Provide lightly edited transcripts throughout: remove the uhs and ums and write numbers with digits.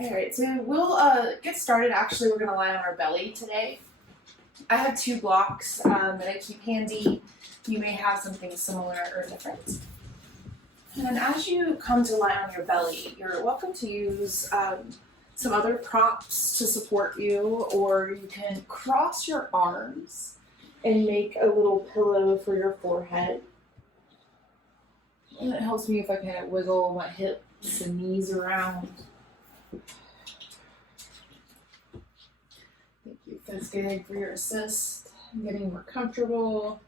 All right, so we'll get started. Actually, we're going to lie on our belly today. I have 2 blocks that I keep handy. You may have something similar or different. And then as you come to lie on your belly, you're welcome to use some other props to support you, or you can cross your arms and make a little pillow for your forehead. And it helps me if I kind of wiggle my hips and knees around. Thank you, Fizzgig, for your assist. I'm getting more comfortable.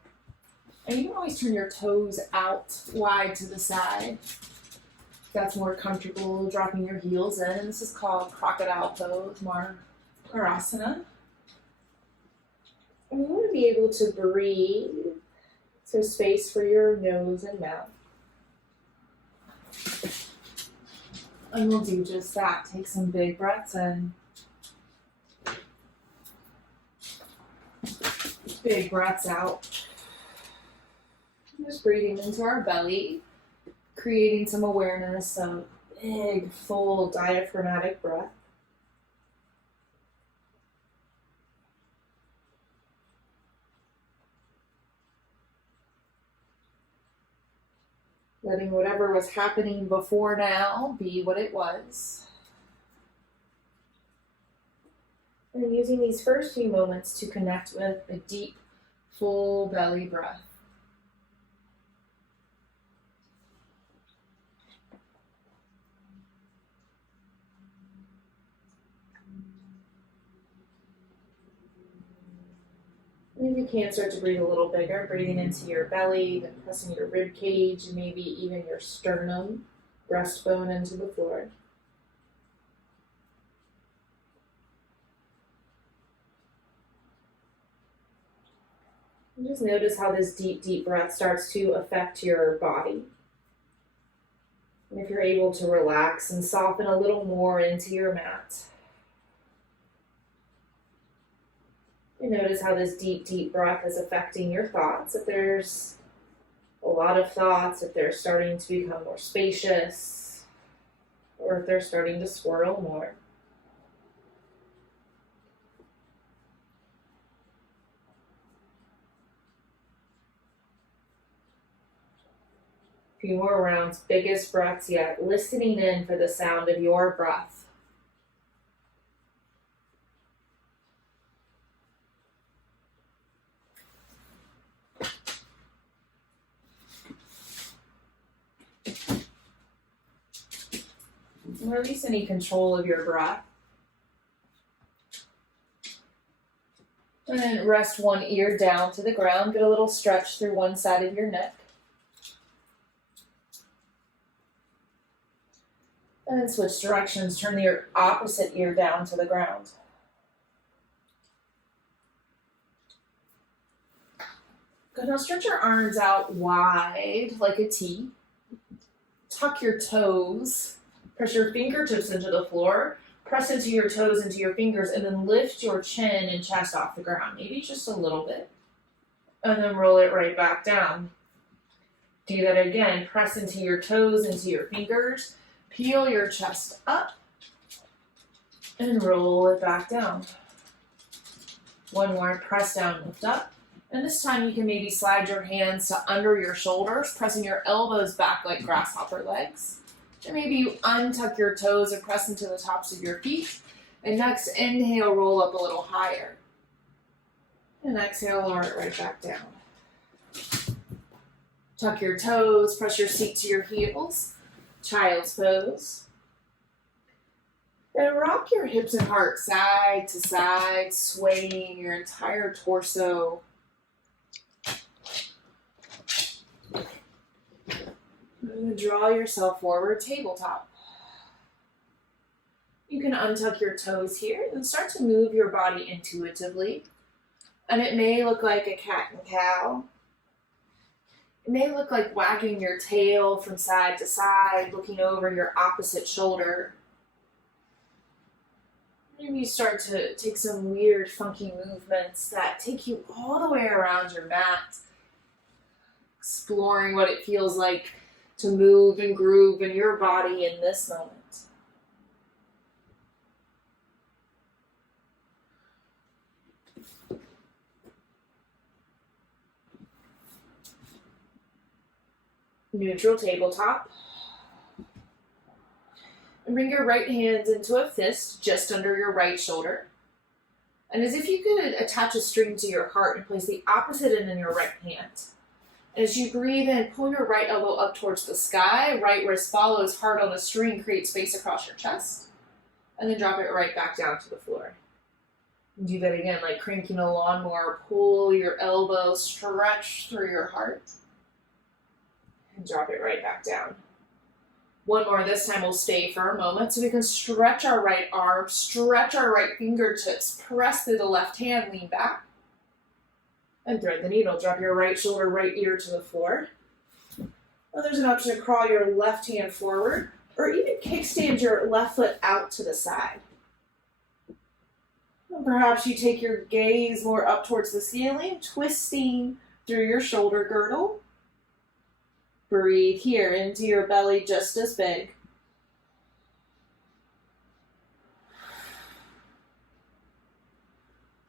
And you can always turn your toes out wide to the side. If that's more comfortable, dropping your heels in. And this is called crocodile pose, Marasana. And you want to be able to breathe, so space for your nose and mouth. And we'll do just that. Take some big breaths in. Big breaths out. Just breathing into our belly, creating some awareness of big, full diaphragmatic breath. Letting whatever was happening before now be what it was. And using these first few moments to connect with a deep, full belly breath. And if you can, start to breathe a little bigger, breathing into your belly, then pressing your rib cage and maybe even your sternum, breastbone into the floor. And just notice how this deep, deep breath starts to affect your body. And if you're able to relax and soften a little more into your mat. And notice how this deep, deep breath is affecting your thoughts. If there's a lot of thoughts, if they're starting to become more spacious, or if they're starting to swirl more. A few more rounds, biggest breaths yet, listening in for the sound of your breath. And release any control of your breath. And then rest one ear down to the ground. Get a little stretch through one side of your neck. And then switch directions. Turn your opposite ear down to the ground. Good. Now stretch your arms out wide like a T. Tuck your toes. Press your fingertips into the floor. Press into your toes, into your fingers, and then lift your chin and chest off the ground. Maybe just a little bit. And then roll it right back down. Do that again. Press into your toes, into your fingers. Peel your chest up. And roll it back down. One more. Press down, lift up. And this time you can maybe slide your hands to under your shoulders, pressing your elbows back like grasshopper legs. And maybe you untuck your toes and press into the tops of your feet. And next, inhale, roll up a little higher. And exhale, lower it right back down. Tuck your toes, press your seat to your heels. Child's pose. And rock your hips and heart side to side, swaying your entire torso. And draw yourself forward, tabletop. You can untuck your toes here and start to move your body intuitively. And it may look like a cat and cow. It may look like wagging your tail from side to side, looking over your opposite shoulder. Maybe you start to take some weird, funky movements that take you all the way around your mat, exploring what it feels like to move and groove in your body in this moment. Neutral tabletop. And bring your right hand into a fist just under your right shoulder. And as if you could attach a string to your heart and place the opposite end in your right hand. As you breathe in, pull your right elbow up towards the sky, right wrist follows, heart on a string, create space across your chest, and then drop it right back down to the floor. And do that again, like cranking a lawnmower, pull your elbow, stretch through your heart, and drop it right back down. One more, this time we'll stay for a moment so we can stretch our right arm, stretch our right fingertips, press through the left hand, lean back, and thread the needle. Drop your right shoulder, right ear to the floor. Or there's an option to crawl your left hand forward, or even kickstand your left foot out to the side. And perhaps you take your gaze more up towards the ceiling, twisting through your shoulder girdle. Breathe here into your belly just as big.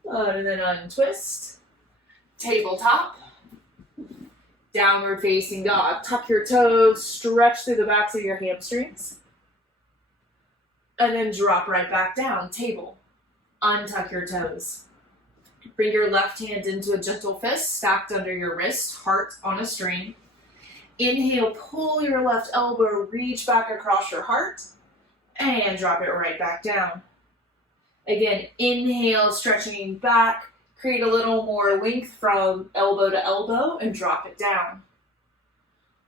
And then untwist. Tabletop. Downward facing dog. Tuck your toes, stretch through the backs of your hamstrings. And then drop right back down. Table. Untuck your toes. Bring your left hand into a gentle fist, stacked under your wrist, heart on a string. Inhale, pull your left elbow, reach back across your heart, and drop it right back down. Again, inhale, stretching back, create a little more length from elbow to elbow, and drop it down.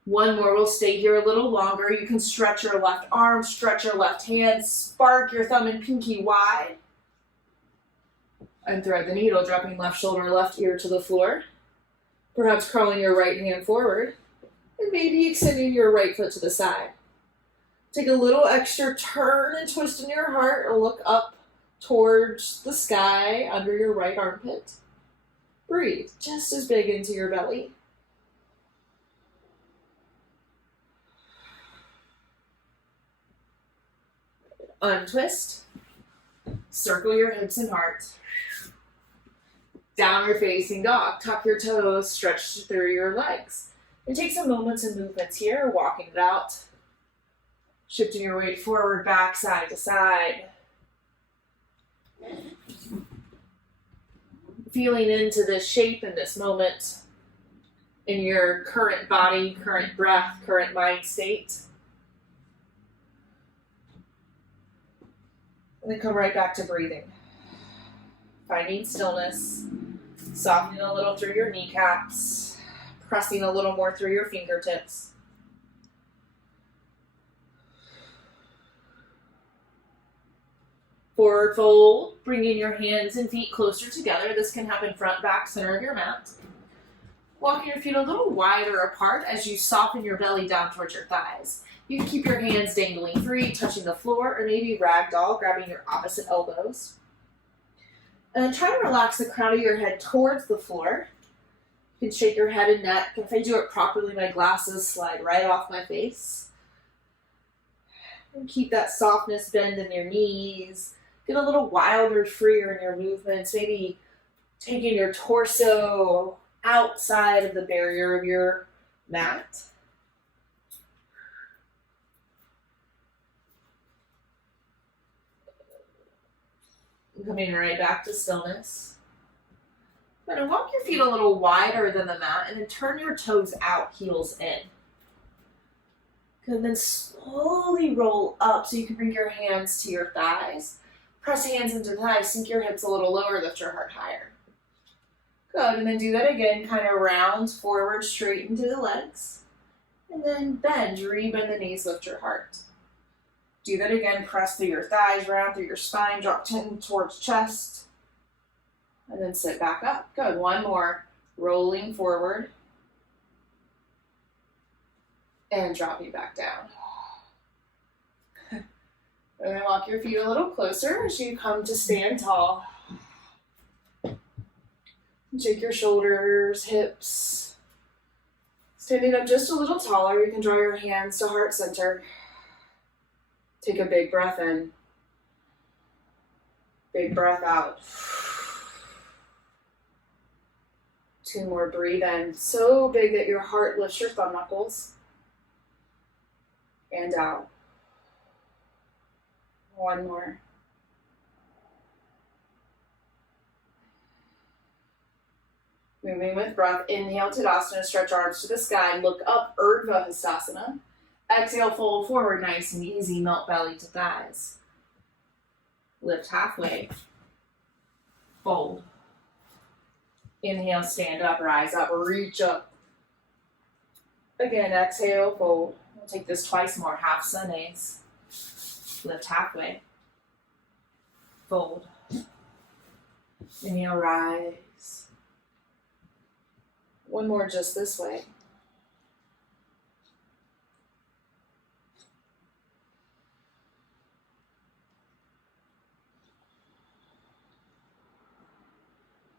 One more, we'll stay here a little longer. You can stretch your left arm, stretch your left hand, spark your thumb and pinky wide, and thread the needle, dropping left shoulder, left ear to the floor. Perhaps crawling your right hand forward. And maybe extending your right foot to the side. Take a little extra turn and twist in your heart, or look up towards the sky under your right armpit. Breathe just as big into your belly. Untwist. Circle your hips and heart. Downward facing dog. Tuck your toes, stretch through your legs. And take some moments and movements here, walking it out. Shifting your weight forward, back, side to side. Feeling into this shape in this moment in your current body, current breath, current mind state. And then come right back to breathing. Finding stillness, softening a little through your kneecaps. Pressing a little more through your fingertips. Forward fold, bringing your hands and feet closer together. This can happen front, back, center of your mat. Walking your feet a little wider apart as you soften your belly down towards your thighs. You can keep your hands dangling free, touching the floor, or maybe ragdoll, grabbing your opposite elbows. And then try to relax the crown of your head towards the floor. You can shake your head and neck. If I do it properly, my glasses slide right off my face. And keep that softness, bend in your knees. Get a little wilder, freer in your movements. Maybe taking your torso outside of the barrier of your mat. And coming right back to stillness. Going to walk your feet a little wider than the mat and then turn your toes out, heels in. And then slowly roll up so you can bring your hands to your thighs. Press hands into the thighs, sink your hips a little lower, lift your heart higher. Good, and then do that again, kind of round forward, straight into the legs. And then bend, rebend the knees, lift your heart. Do that again, press through your thighs, round through your spine, drop chin towards chest. And then sit back up. Good, one more. Rolling forward. And dropping back down. And then walk your feet a little closer as you come to stand tall. Shake your shoulders, hips. Standing up just a little taller, you can draw your hands to heart center. Take a big breath in. Big breath out. 2 more, breathe in. So big that your heart lifts your thumb knuckles. and out. One more. Moving with breath, inhale Tadasana, stretch arms to the sky, look up, Urdhva Hastasana. Exhale, fold forward, nice and easy, melt belly to thighs. Lift halfway, fold. Inhale, stand up, rise up, reach up. Again, exhale, fold. We'll take this twice more, half sunays. Lift halfway, fold. Inhale, rise. One more just this way.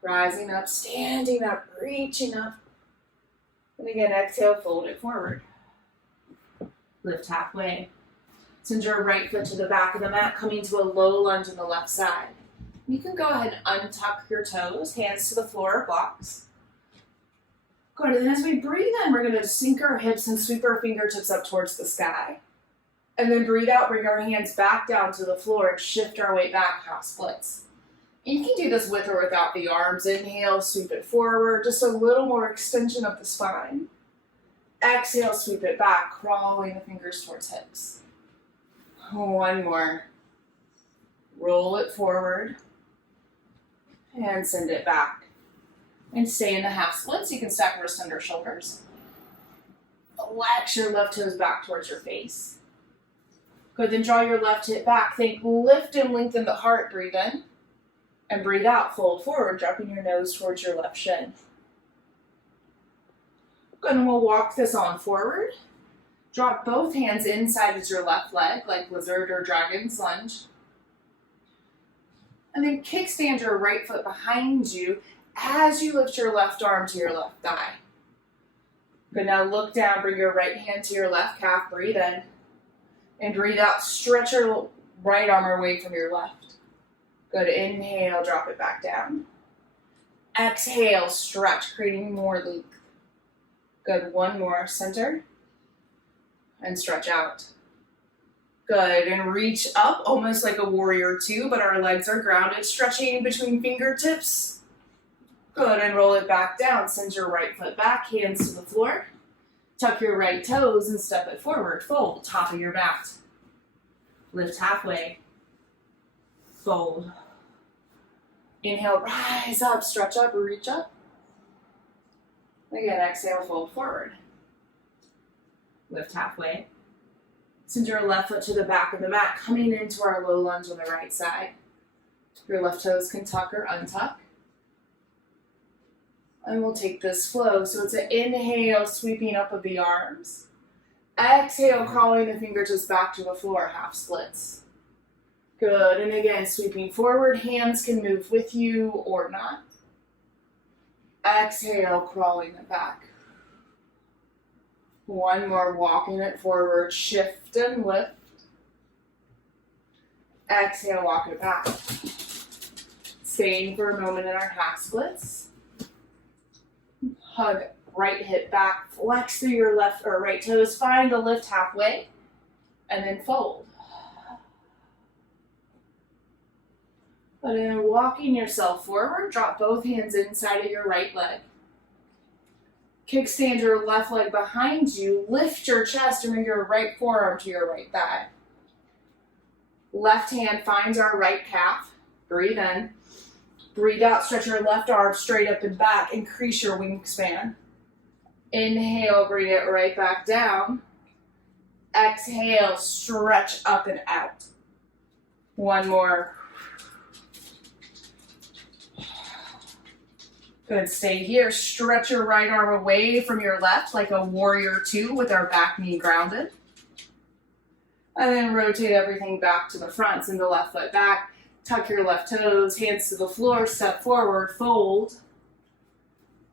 Rising up, standing up, reaching up. And again, exhale, fold it forward. Lift halfway. Send your right foot to the back of the mat, coming to a low lunge on the left side. You can go ahead and untuck your toes, hands to the floor or blocks. Good, and as we breathe in, we're going to sink our hips and sweep our fingertips up towards the sky. And then breathe out, bring our hands back down to the floor and shift our weight back, half splits. And you can do this with or without the arms. Inhale, sweep it forward, just a little more extension of the spine. Exhale, sweep it back, crawling the fingers towards hips. One more. Roll it forward and send it back. And stay in the half splits. You can stack wrists under shoulders. Flex your left toes back towards your face. Good, then draw your left hip back. Think lift and lengthen the heart. Breathe in. And breathe out. Fold forward, dropping your nose towards your left shin. Good, and we'll walk this on forward. Drop both hands inside as your left leg, like lizard or dragon's lunge. And then kickstand your right foot behind you as you lift your left arm to your left thigh. Good, now look down, bring your right hand to your left calf, breathe in. And breathe out, stretch your right arm away from your left. Good, inhale, drop it back down. Exhale, stretch, creating more length. Good, one more, center. And stretch out. Good, and reach up, almost like a warrior two, but our legs are grounded, stretching between fingertips. Good, and roll it back down. Send your right foot back, hands to the floor. Tuck your right toes and step it forward. Fold, top of your mat. Lift halfway. Fold. Inhale, rise up, stretch up, reach up. Again, exhale, fold forward. Lift halfway. Send your left foot to the back of the mat, coming into our low lunge on the right side. Your left toes can tuck or untuck. And we'll take this flow. So it's an inhale, sweeping up of the arms. Exhale, crawling the fingertips back to the floor, half splits. Good, and again, sweeping forward. Hands can move with you or not. Exhale, crawling it back. One more, walking it forward, shift and lift. Exhale, walk it back. Staying for a moment in our half splits. Hug right hip back, flex through your left or right toes, find the lift halfway, and then fold. And then walking yourself forward, drop both hands inside of your right leg. Kickstand your left leg behind you, lift your chest and bring your right forearm to your right thigh. Left hand finds our right calf, breathe in. Breathe out, stretch your left arm straight up and back, increase your wingspan. Inhale, bring it right back down. Exhale, stretch up and out. One more. Good, stay here. Stretch your right arm away from your left like a warrior two with our back knee grounded. And then rotate everything back to the front, send the left foot back. Tuck your left toes, hands to the floor, step forward, fold.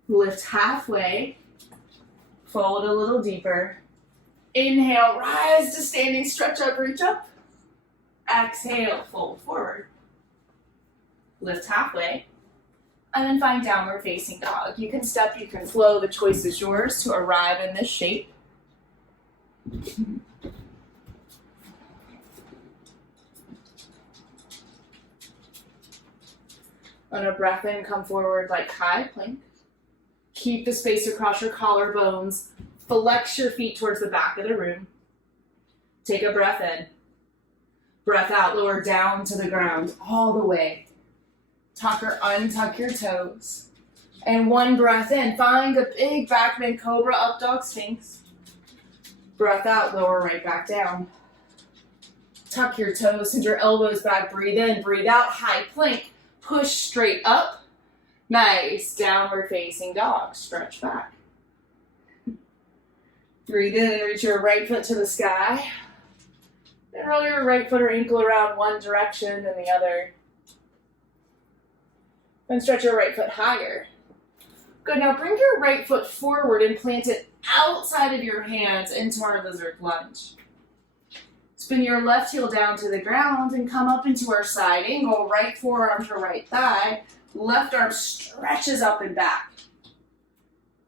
Lift halfway, fold a little deeper. Inhale, rise to standing, stretch up, reach up. Exhale, fold forward. Lift halfway, and then find downward facing dog. You can step, you can flow, the choice is yours to arrive in this shape. On a breath in, come forward like high plank. Keep the space across your collarbones. Flex your feet towards the back of the room. Take a breath in. Breath out, lower down to the ground, all the way. Tuck or untuck your toes. And one breath in, find a big back bend cobra, up dog sphinx. Breath out, lower right back down. Tuck your toes, send your elbows back, breathe in, breathe out, high plank. Push straight up. Nice, downward facing dog, stretch back. Breathe in and reach your right foot to the sky. Then roll your right foot or ankle around one direction and the other. Then stretch your right foot higher. Good, now bring your right foot forward and plant it outside of your hands into our lizard lunge. Spin your left heel down to the ground and come up into our side angle, right forearm to right thigh, left arm stretches up and back.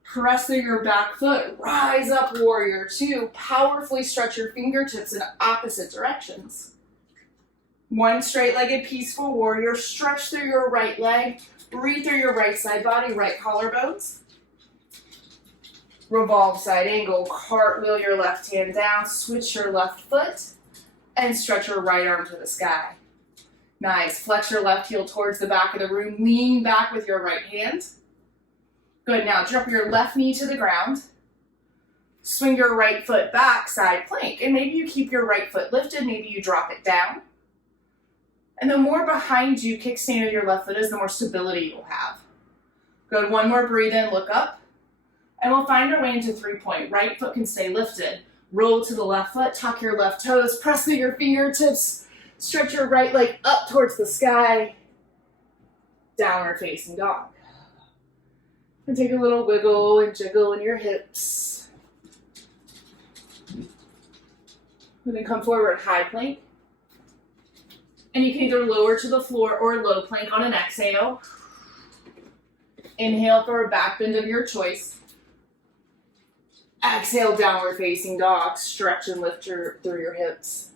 Press through your back foot, rise up, warrior two, powerfully stretch your fingertips in opposite directions. One straight-legged peaceful warrior, stretch through your right leg, breathe through your right side body, right collarbones. Revolve side angle, cartwheel your left hand down, switch your left foot, and stretch your right arm to the sky. Nice, flex your left heel towards the back of the room, lean back with your right hand. Good, now drop your left knee to the ground. Swing your right foot back, side plank, and maybe you keep your right foot lifted, maybe you drop it down. And the more behind you kickstand of your left foot is, the more stability you'll have. Good, one more breathe in, look up. And we'll find our way into 3-point. Right foot can stay lifted. Roll to the left foot, tuck your left toes, press through your fingertips, stretch your right leg up towards the sky. Downward facing dog. And take a little wiggle and jiggle in your hips. And then come forward, high plank. And you can either lower to the floor or low plank on an exhale. Inhale for a back bend of your choice. Exhale, downward facing dog. Stretch and lift through your hips.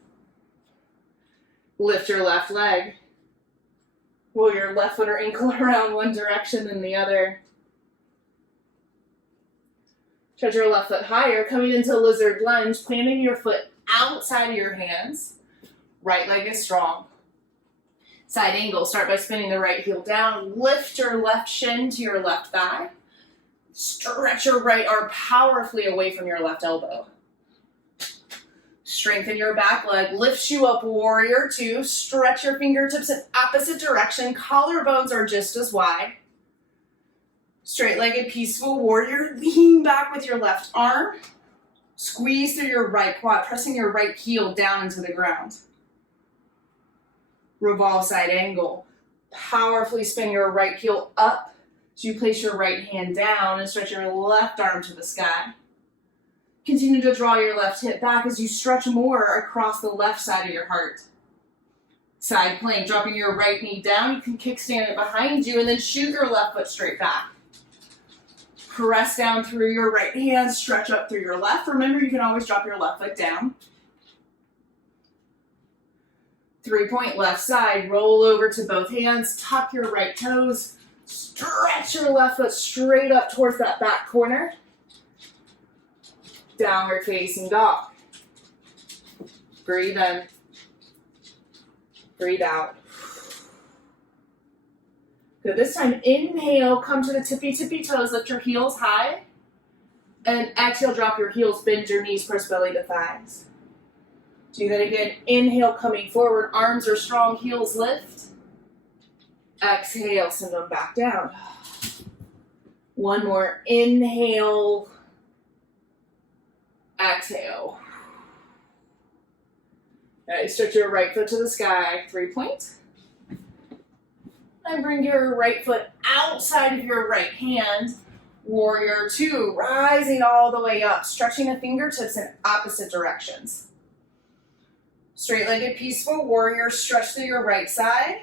Lift your left leg. Roll your left foot or ankle around one direction and the other. Stretch your left foot higher, coming into lizard lunge, planting your foot outside of your hands. Right leg is strong. Side angle, start by spinning the right heel down. Lift your left shin to your left thigh. Stretch your right arm powerfully away from your left elbow. Strengthen your back leg, lifts you up, warrior two. Stretch your fingertips in opposite direction. Collarbones are just as wide. Straight-legged peaceful warrior, lean back with your left arm. Squeeze through your right quad, pressing your right heel down into the ground. Revolve side angle. Powerfully spin your right heel up as you place your right hand down and stretch your left arm to the sky. Continue to draw your left hip back as you stretch more across the left side of your heart. Side plank, dropping your right knee down. You can kickstand it behind you and then shoot your left foot straight back. Press down through your right hand, stretch up through your left. Remember, you can always drop your left foot down. 3-point left side, roll over to both hands, tuck your right toes, stretch your left foot straight up towards that back corner. Downward facing dog. Breathe in. Breathe out. Good, this time inhale, come to the tippy toes, lift your heels high. And exhale, drop your heels, bend your knees, press belly to thighs. Do that again. Inhale, coming forward, arms are strong, heels lift. Exhale, send them back down. One more. Inhale. Exhale. Now stretch your right foot to the sky, 3-point. And bring your right foot outside of your right hand. Warrior two, rising all the way up, stretching the fingertips in opposite directions. Straight-legged peaceful warrior, stretch through your right side.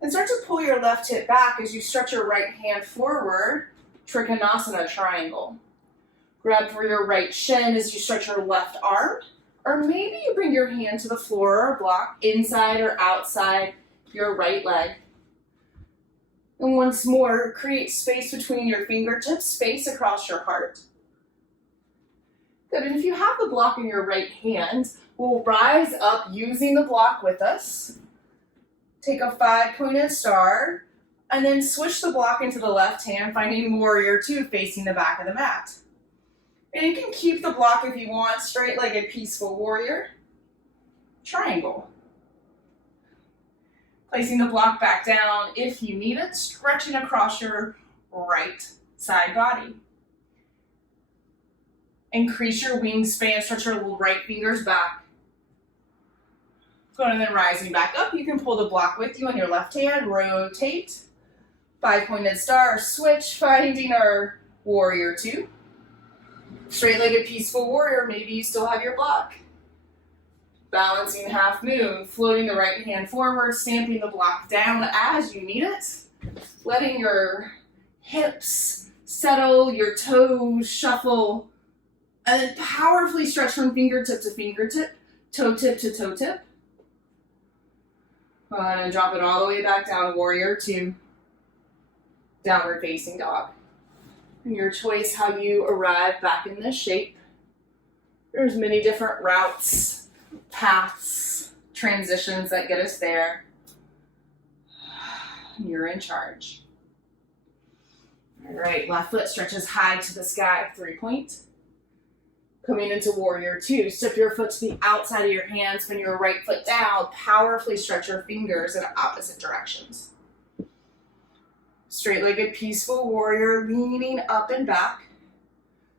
And start to pull your left hip back as you stretch your right hand forward, Trikonasana triangle. Grab for your right shin as you stretch your left arm. Or maybe you bring your hand to the floor or block inside or outside your right leg. And once more, create space between your fingertips, space across your heart. Good, and if you have the block in your right hand, we'll rise up using the block with us. Take a 5-pointed star, and then switch the block into the left hand, finding warrior 2 facing the back of the mat. And you can keep the block if you want, straight-legged peaceful warrior, triangle. Placing the block back down if you need it, stretching across your right side body. Increase your wingspan, stretch your right fingers back. Good, and then rising back up, you can pull the block with you on your left hand, rotate. 5-pointed star, switch, finding our warrior 2. Straight-legged peaceful warrior, maybe you still have your block. Balancing half moon, floating the right hand forward, stamping the block down as you need it. Letting your hips settle, your toes shuffle, and then powerfully stretch from fingertip to fingertip, toe tip to toe tip. And drop it all the way back down, warrior 2. Downward facing dog. And your choice how you arrive back in this shape. There's many different routes, paths, transitions that get us there. You're in charge. All right, left foot stretches high to the sky, 3-point. Coming into warrior 2, step your foot to the outside of your hand, spin your right foot down, powerfully stretch your fingers in opposite directions. Straight-legged peaceful warrior, leaning up and back.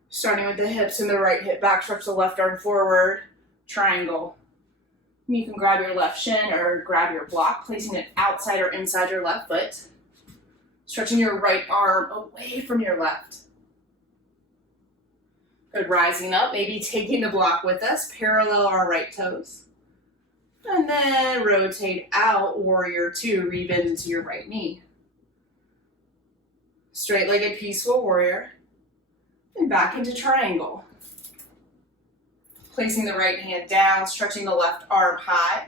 Starting with the hips and the right hip back, stretch the left arm forward, triangle. You can grab your left shin or grab your block, placing it outside or inside your left foot. Stretching your right arm away from your left. Good, rising up, maybe taking the block with us, parallel our right toes. And then rotate out, warrior 2, rebend into your right knee. Straight-legged peaceful warrior, and back into triangle. Placing the right hand down, stretching the left arm high.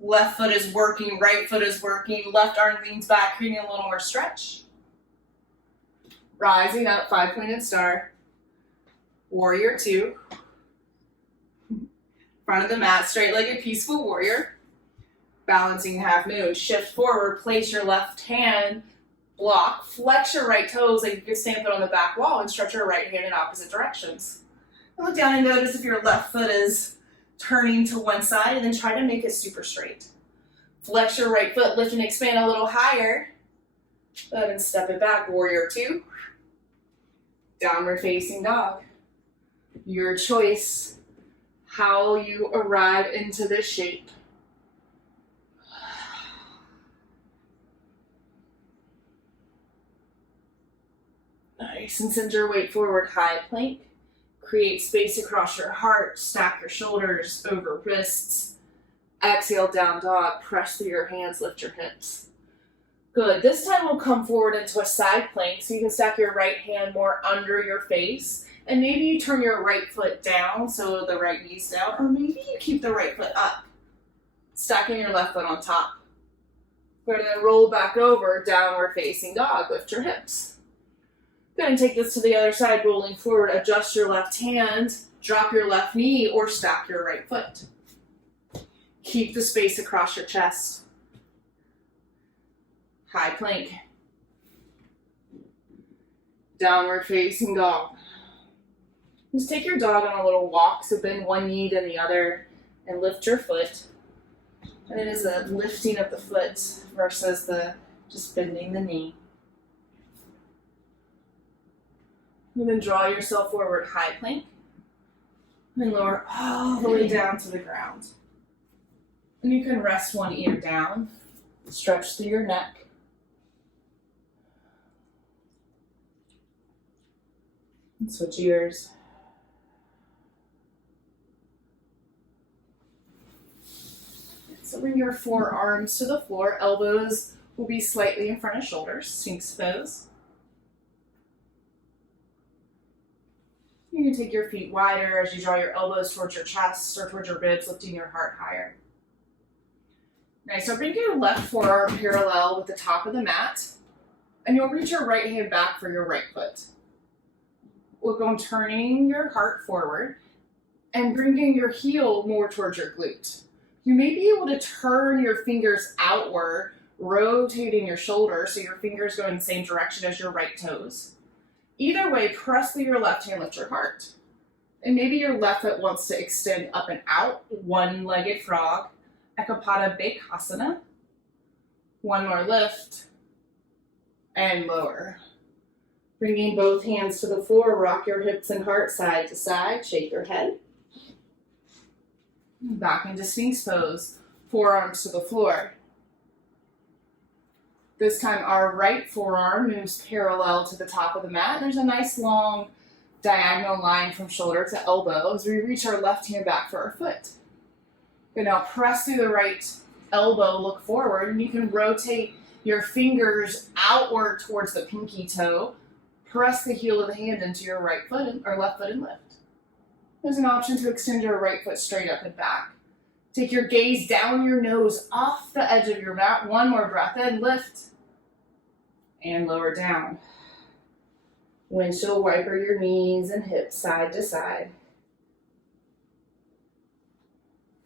Left foot is working, right foot is working, left arm leans back, creating a little more stretch. Rising up, 5-pointed star, warrior 2. Front of the mat, straight-legged peaceful warrior. Balancing half moon, shift forward, place your left hand, block, flex your right toes like you could stamp it on the back wall and stretch your right hand in opposite directions. And look down and notice if your left foot is turning to one side, and then try to make it super straight. Flex your right foot, lift and expand a little higher. And step it back, warrior 2. Downward facing dog. Your choice, how you arrive into this shape. Nice, and send your weight forward, high plank. Create space across your heart, stack your shoulders over wrists. Exhale, down dog, press through your hands, lift your hips. Good, this time we'll come forward into a side plank, so you can stack your right hand more under your face, and maybe you turn your right foot down, so the right knee's down, or maybe you keep the right foot up, stacking your left foot on top. We're gonna then roll back over, downward facing dog, lift your hips. Go and take this to the other side, rolling forward, adjust your left hand, drop your left knee, or stack your right foot. Keep the space across your chest. High plank. Downward facing dog. Just take your dog on a little walk, so bend one knee to the other and lift your foot. And it is a lifting of the foot versus the just bending the knee. And then draw yourself forward, high plank, and lower all the way down to the ground. And you can rest one ear down, stretch through your neck. And switch ears. So bring your forearms to the floor, elbows will be slightly in front of shoulders, Sphinx pose. You can take your feet wider as you draw your elbows towards your chest or towards your ribs, lifting your heart higher. Nice. So bring your left forearm parallel with the top of the mat, and you'll reach your right hand back for your right foot. Look on turning your heart forward and bringing your heel more towards your glute. You may be able to turn your fingers outward, rotating your shoulder so your fingers go in the same direction as your right toes. Either way, press through your left hand, lift your heart. And maybe your left foot wants to extend up and out, one-legged frog, Ekapada Bakasana. One more lift, and lower. Bringing both hands to the floor, rock your hips and heart side to side, shake your head. Back into Sphinx pose, forearms to the floor. This time our right forearm moves parallel to the top of the mat. There's a nice long diagonal line from shoulder to elbow as we reach our left hand back for our foot. Good, now press through the right elbow, look forward, and you can rotate your fingers outward towards the pinky toe. Press the heel of the hand into your right foot or left foot and lift. There's an option to extend your right foot straight up and back. Take your gaze down your nose off the edge of your mat. One more breath in, lift, and lower down. Windshield wiper your knees and hips side to side.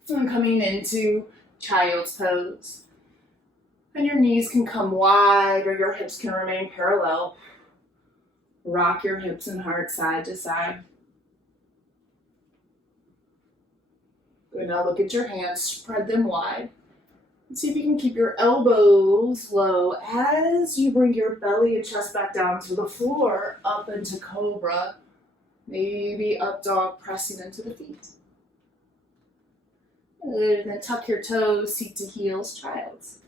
And coming into child's pose. And your knees can come wide or your hips can remain parallel. Rock your hips and heart side to side. Good, now look at your hands, spread them wide. And see if you can keep your elbows low as you bring your belly and chest back down to the floor, up into cobra. Maybe up dog, pressing into the feet. Good, and then tuck your toes, seat to heels, child's.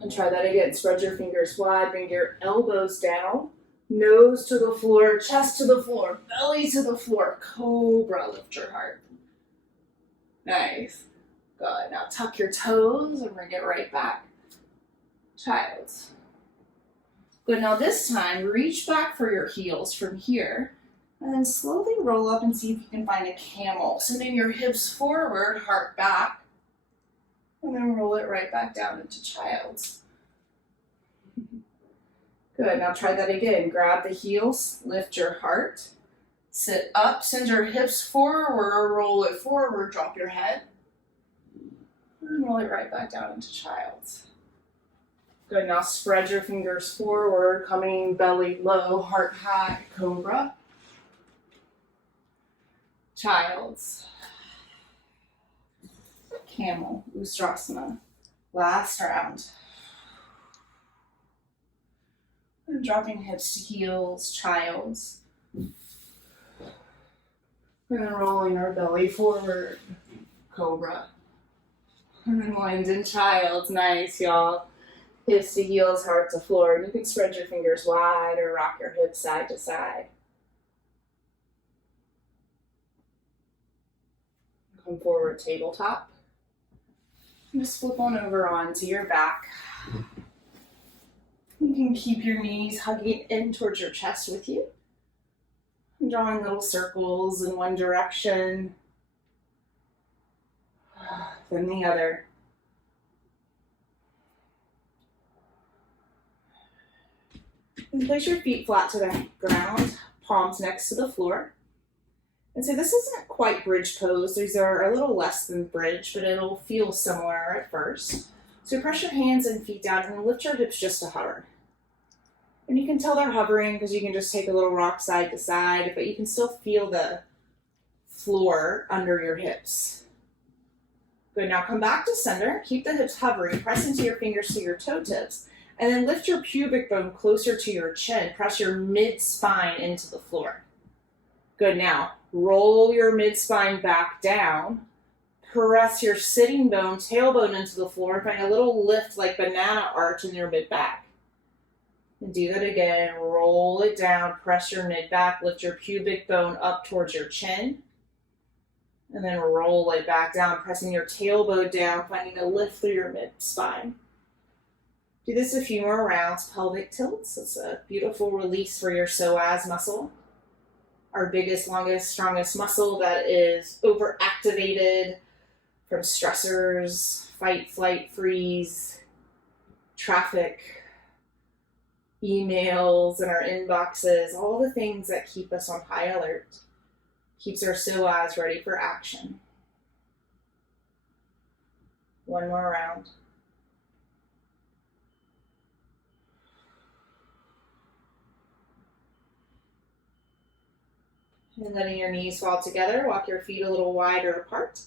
And try that again. Spread your fingers wide, bring your elbows down, nose to the floor, chest to the floor, belly to the floor, cobra, lift your heart. Nice. Good. Now tuck your toes and bring it right back. Child's. Good. Now this time, reach back for your heels from here, and then slowly roll up and see if you can find a camel. Sending your hips forward, heart back, and then roll it right back down into child's. Good, now try that again. Grab the heels, lift your heart, sit up, send your hips forward, roll it forward, drop your head, and roll it right back down into child's. Good, now spread your fingers forward, coming belly low, heart high, cobra. Child's. Camel, Ustrasana. Last round. And dropping hips to heels, child's. And then rolling our belly forward, cobra. And then land in child's. Nice, y'all. Hips to heels, heart to floor. And you can spread your fingers wide or rock your hips side to side. Come forward, tabletop. And just flip on over onto your back. You can keep your knees hugging in towards your chest with you. And drawing little circles in one direction, then the other. And place your feet flat to the ground, palms next to the floor. And so this isn't quite bridge pose. These are a little less than bridge, but it'll feel similar at first. So press your hands and feet down and lift your hips just to hover. And you can tell they're hovering because you can just take a little rock side to side, but you can still feel the floor under your hips. Good, now come back to center. Keep the hips hovering. Press into your fingers to your toe tips. And then lift your pubic bone closer to your chin. Press your mid-spine into the floor. Good, now roll your mid-spine back down. Press your sitting bone, tailbone into the floor. Find a little lift like banana arch in your mid-back. And do that again. Roll it down. Press your mid-back. Lift your pubic bone up towards your chin. And then roll it back down, pressing your tailbone down, finding a lift through your mid-spine. Do this a few more rounds. Pelvic tilts. It's a beautiful release for your psoas muscle. Our biggest, longest, strongest muscle that is overactivated from stressors, fight, flight, freeze, traffic, emails in our inboxes, all the things that keep us on high alert, keeps our psoas ready for action. One more round. And letting your knees fall together, walk your feet a little wider apart.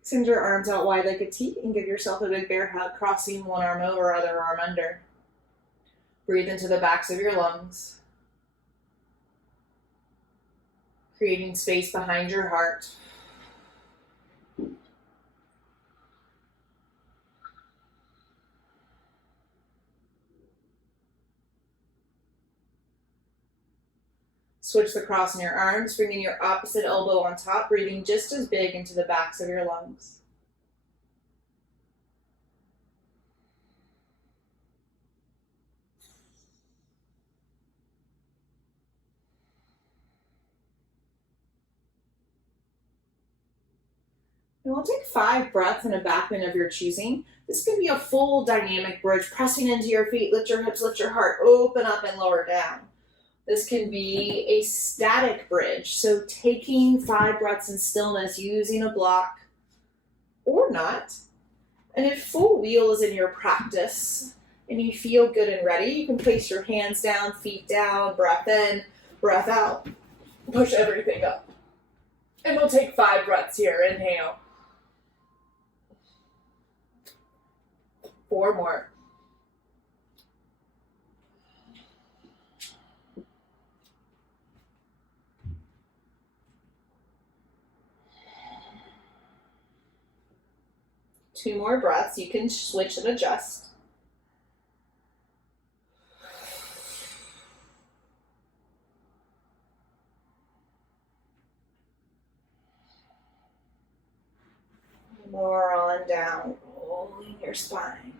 Send your arms out wide like a T and give yourself a big bear hug, crossing one arm over, other arm under. Breathe into the backs of your lungs, creating space behind your heart. Switch the cross in your arms, bringing your opposite elbow on top, breathing just as big into the backs of your lungs. And we'll take 5 breaths in a back bend of your choosing. This can be a full dynamic bridge, pressing into your feet, lift your hips, lift your heart, open up and lower down. This can be a static bridge, so taking 5 breaths in stillness, using a block or not. And if full wheel is in your practice and you feel good and ready, you can place your hands down, feet down, breath in, breath out, push everything up. And we'll take 5 breaths here. Inhale. 4 more. 2 more breaths. You can switch and adjust. Lower on down, rolling your spine.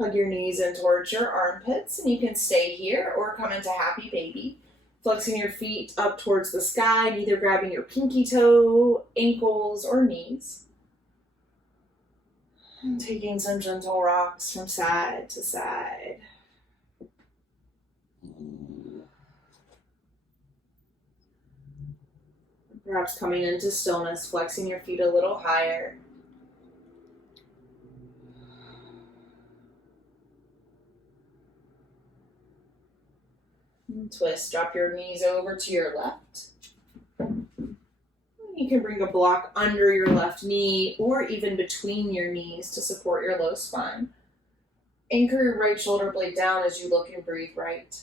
Hug your knees in towards your armpits, and you can stay here or come into happy baby. Flexing your feet up towards the sky, either grabbing your pinky toe, ankles, or knees. And taking some gentle rocks from side to side. Perhaps coming into stillness, flexing your feet a little higher. And twist, drop your knees over to your left. You can bring a block under your left knee or even between your knees to support your low spine. Anchor your right shoulder blade down as you look and breathe right.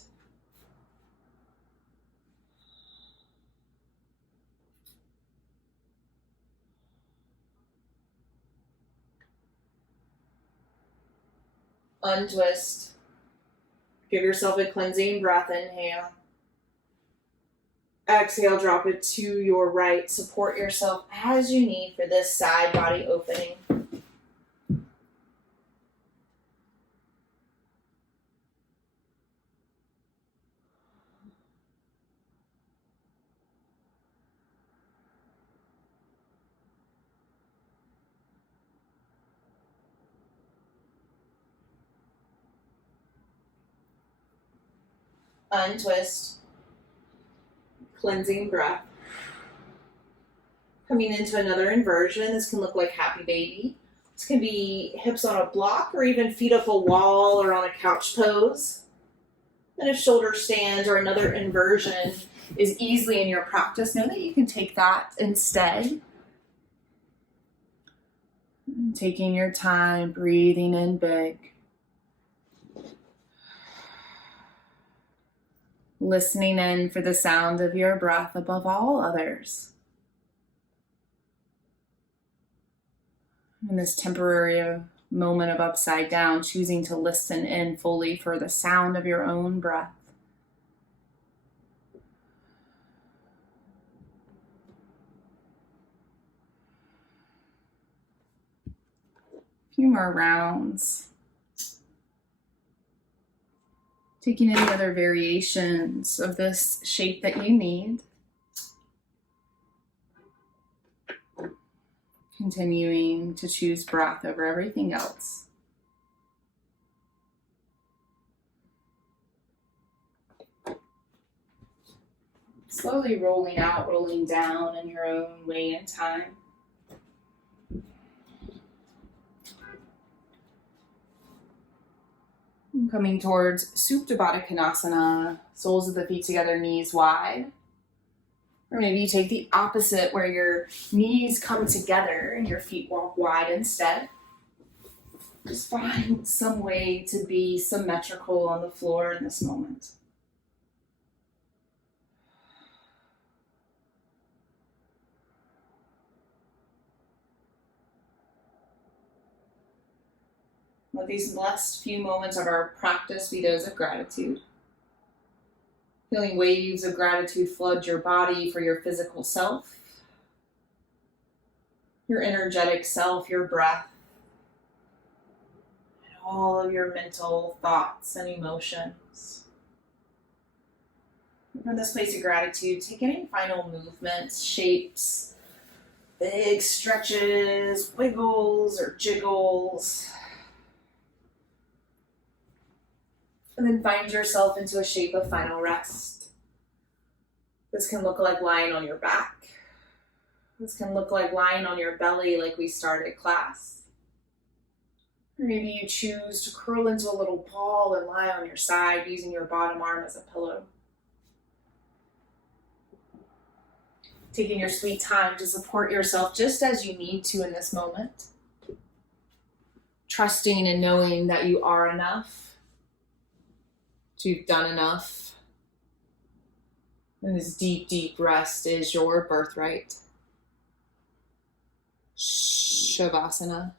Untwist. Give yourself a cleansing breath, inhale. Exhale, drop it to your right. Support yourself as you need for this side body opening. Untwist. Cleansing breath. Coming into another inversion. This can look like happy baby. This can be hips on a block or even feet up a wall or on a couch pose. And if shoulder stand or another inversion is easily in your practice, know that you can take that instead. Taking your time, breathing in big. Listening in for the sound of your breath above all others. In this temporary moment of upside down, choosing to listen in fully for the sound of your own breath. A few more rounds. Taking any other variations of this shape that you need. Continuing to choose breath over everything else. Slowly rolling out, rolling down in your own way and time. Coming towards Supta Baddha Konasana, soles of the feet together, knees wide. Or maybe you take the opposite where your knees come together and your feet walk wide instead. Just find some way to be symmetrical on the floor in this moment. Let these last few moments of our practice be those of gratitude. Feeling waves of gratitude flood your body for your physical self, your energetic self, your breath, and all of your mental thoughts and emotions. From this place of gratitude, take any final movements, shapes, big stretches, wiggles or jiggles. And then find yourself into a shape of final rest. This can look like lying on your back. This can look like lying on your belly like we started class. Or maybe you choose to curl into a little ball and lie on your side using your bottom arm as a pillow. Taking your sweet time to support yourself just as you need to in this moment. Trusting and knowing that you are enough. You've done enough. And this deep, deep rest is your birthright. Shavasana.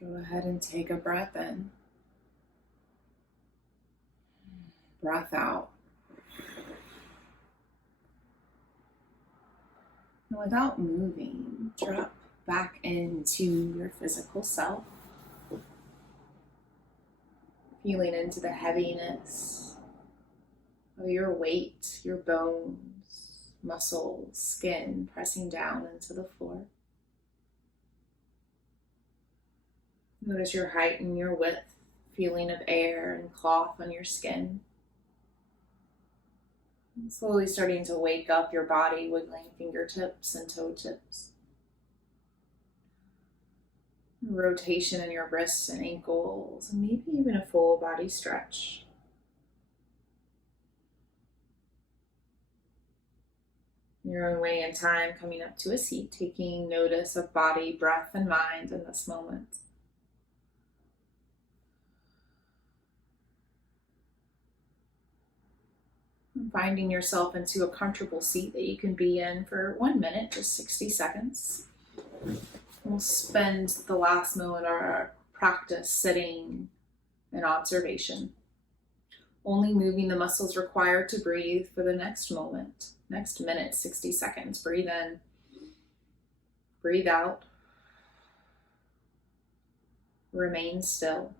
Go ahead and take a breath in. Breath out. And without moving, drop back into your physical self. Feeling into the heaviness of your weight, your bones, muscles, skin pressing down into the floor. Notice your height and your width, feeling of air and cloth on your skin. And slowly starting to wake up your body, wiggling fingertips and toe tips. Rotation in your wrists and ankles, and maybe even a full body stretch. In your own way and time, coming up to a seat, taking notice of body, breath, and mind in this moment. And finding yourself into a comfortable seat that you can be in for 1 minute, just 60 seconds. We'll spend the last moment of our practice sitting in observation, only moving the muscles required to breathe for the next moment, next minute, 60 seconds. Breathe in, breathe out, remain still.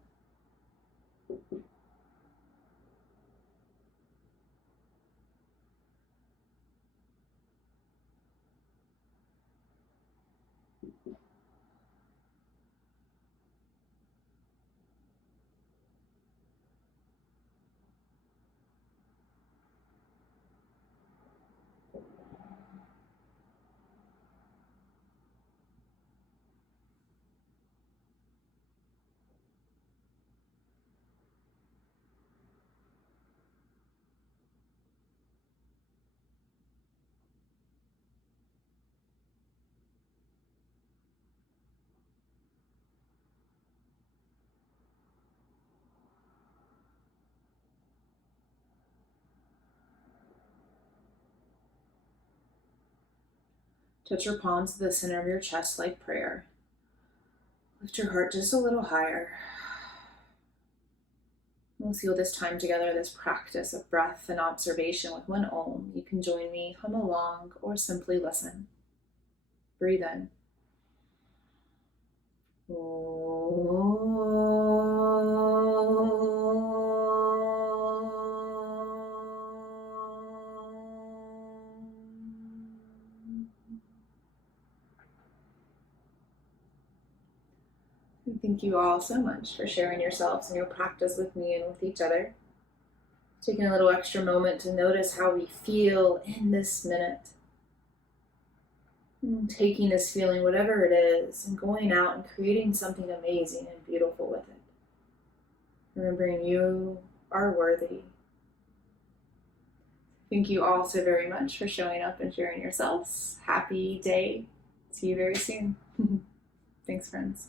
Touch your palms to the center of your chest like prayer. Lift your heart just a little higher. We'll seal this time together, this practice of breath and observation with one Om. You can join me, hum along, or simply listen. Breathe in. Thank you all so much for sharing yourselves and your practice with me and with each other. Taking a little extra moment to notice how we feel in this minute. And taking this feeling, whatever it is, and going out and creating something amazing and beautiful with it. Remembering you are worthy. Thank you all so very much for showing up and sharing yourselves. Happy day. See you very soon. Thanks, friends.